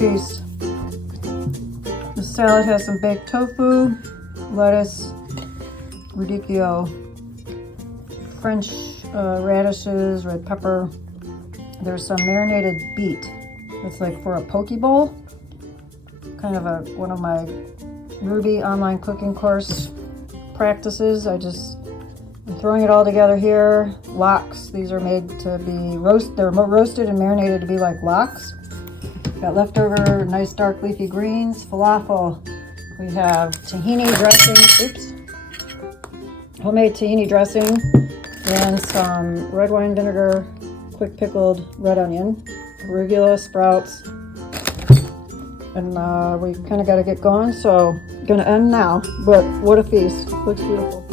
feast. The salad has some baked tofu, lettuce, radicchio, French radishes, red pepper. There's some marinated beet. It's like for a poke bowl. Kind of one of my Rouxbe online cooking course practices. I'm throwing it all together here. Lox. These are made to be they're roasted and marinated to be like lox. Got leftover nice dark leafy greens, falafel. We have tahini dressing. Homemade tahini dressing and some red wine vinegar, quick pickled red onion, arugula, sprouts. And we kind of got to get going, so gonna end now. But what a feast! Looks beautiful.